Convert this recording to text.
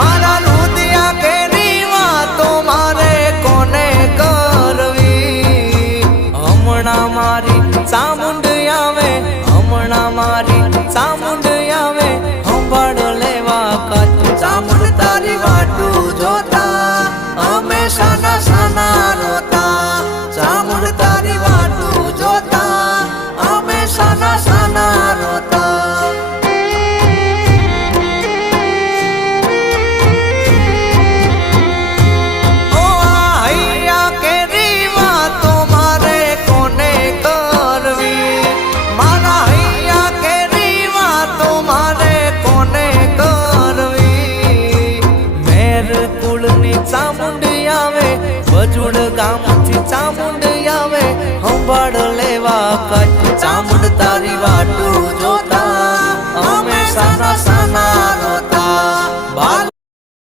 મારા રુદિયા કેરી વાતો મારે કોને કરવી હમણાં મારી ચામુંડ આવે હમણાં મારી ચામુંડ આવે સંભાળ લેવા કચ્છ ચામુંડ તારી વાટું જોતા અમે સાના સાના રોતા ચામુંડ તારી વાટું જોતા અમે સાના સાના રોતા ઓ હૈયા કેરી વાતો મારે કોને કરવી મારા હૈયા કેરી વાતો મારે કોને કરવી મેર કુળની ચામુંડ આવે વજુડ ગામથી ચામુંડ આવે સંભાળ લેવા કચ્છ ચામુંડ તારી વાટ